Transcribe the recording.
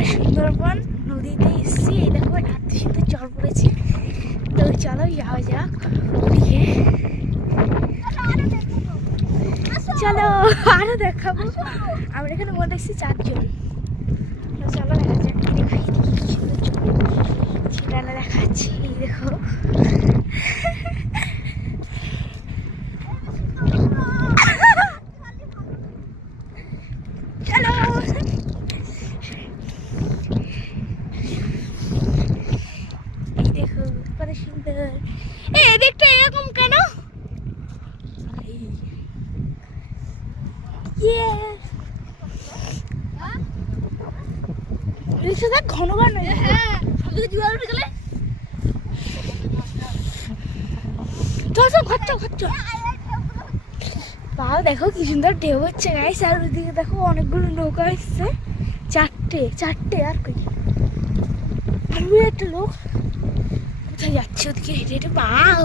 আমরা সুন্দরবন নদীতে এসেছি। এই দেখো এত সুন্দর জল পড়েছে। তো চলো যাওয়া যাক ওদিকে। চলো আরো দেখাবো। আমরা এখানে মনে দেখছি 4 জন। চলো দেখা যাক। দেখো এদিকে কি সুন্দর জল, সেটা দেখাচ্ছি। এই দেখো চলো। এই দেখো কত সুন্দর। এই দিকটা এরকম কেন? ঘন ঘন দেখো কি সুন্দর ঢেউ হচ্ছে গাইস। আর ওইদিকে দেখো অনেকগুলো নৌকা এসছে, চারটে আর কই। আর ওই একটা লোক কোথায় যাচ্ছে ওদিকে হেঁটে হেঁটে। বাও